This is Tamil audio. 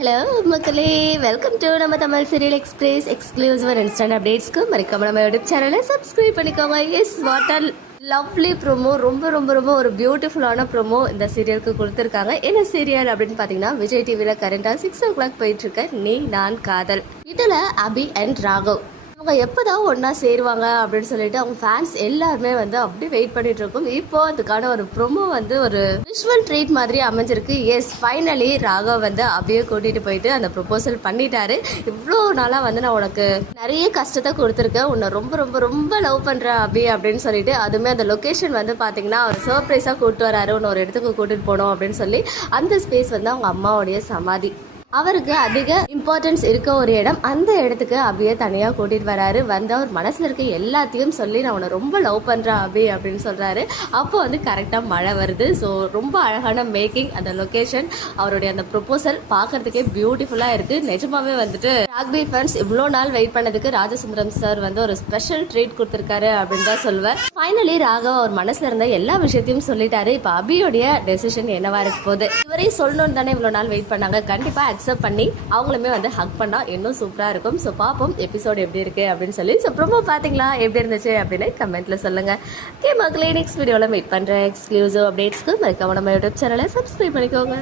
ஹலோ மக்களே, வெல்கம் டு நம்ம Tamil serial express exclusive and instant அப்டேட்ஸ்க்கு மறக்காம நம்ம யூடியூப் சேனலை சப்ஸ்கிரைப் பண்ணிக்கோங்க. Yes, what are lovely promo, ரொம்ப ரொம்ப ரொம்ப ஒரு பியூட்டிஃபுல்லான ப்ரோமோ இந்த சீரியலுக்கு கொடுத்துருக்காங்க. என்ன சீரியல் அப்படின்னு பார்த்தீங்கன்னா, விஜய் டிவியில் கரண்டாக 6 o'clock போயிட்டு இருக்க நீ நான் காதல். இதில் அபி அண்ட் ராகவ் அவங்க எப்போதான் ஒன்றா சேருவாங்க அப்படின்னு சொல்லிட்டு அவங்க ஃபேன்ஸ் எல்லாருமே வந்து அப்படி வெயிட் பண்ணிட்டு இருக்கோம். இப்போ அதுக்கான ஒரு ப்ரோமோ வந்து ஒரு விஷுவல் ட்ரீட் மாதிரி அமைஞ்சிருக்கு. எஸ், ஃபைனலி ராகவ் வந்து அப்படியே கூட்டிட்டு போயிட்டு அந்த ப்ரொபோசல் பண்ணிட்டாரு. இவ்வளோ நாளாக வந்து நான் உனக்கு நிறைய கஷ்டத்தை கொடுத்துருக்கேன், உன்னை ரொம்ப ரொம்ப ரொம்ப லவ் பண்ணுறேன் அபி அப்படின்னு சொல்லிட்டு, அதுவுமே அந்த லொக்கேஷன் வந்து பார்த்தீங்கன்னா ஒரு சர்ப்ரைஸாக கூப்பிட்டு வராரு, உன்னை ஒரு இடத்துக்கு கூட்டிட்டு போனோம் அப்படின்னு சொல்லி. அந்த ஸ்பேஸ் வந்து அவங்க அம்மாவுடைய சமாதி, அவருக்கு அதிக இம்பார்ட்டன்ஸ் இருக்க ஒரு இடம். அந்த இடத்துக்கு அபியை தனியாக கூட்டிகிட்டு வராரு. வந்து அவர் மனசில் இருக்க எல்லாத்தையும் சொல்லி நான் உன்னை ரொம்ப லவ் பண்ணுறேன் அபி அப்படின்னு சொல்கிறாரு. அப்போ வந்து கரெக்டாக மழை வருது. ஸோ ரொம்ப அழகான மேக்கிங், அந்த லொக்கேஷன், அவருடைய அந்த ப்ரொபோசல் பார்க்கறதுக்கே பியூட்டிஃபுல்லாக இருக்குது. நிஜமாவே வந்துட்டு ராக்பி ஃபேன்ஸ் இவ்வளோ நாள் வெயிட் பண்ணதுக்கு ராஜசுந்தரம் சார் வந்து ஒரு ஸ்பெஷல் ட்ரீட் கொடுத்துருக்காரு அப்படின்னு தான் சொல்லுவேன். ஃபைனலி ராகவ் அவர் மனசில் இருந்த எல்லா விஷயத்தையும் சொல்லிட்டாரு. இப்போ அபியோடைய டெசிஷன் என்னவா இருக்க போகுது, இவரையும் சொல்லணும்னு தானே இவ்வளோ நாள் வெயிட் பண்ணாங்க. கண்டிப்பாக அக்செப்ட் பண்ணி அவங்களுமே வந்து ஹக் பண்ணா இன்னும் சூப்பரா இருக்கும். ஸோ பார்ப்போம் எபிசோட் எப்படி இருக்கு அப்படின்னு சொல்லி. ஸோ ப்ரோமோ பார்த்தீங்களா, எப்படி இருந்துச்சு அப்படின்னு கமெண்ட்ல சொல்லுங்க. ஓகே மக்களே, நெக்ஸ்ட் வீடியோவில் மீட் பண்றேன். எக்ஸ்க்ளூசிவ் அப்டேட்ஸ்க்கு மறக்காம நம்ம யூடியூப் சேனலை சப்ஸ்கிரைப் பண்ணிக்கோங்க.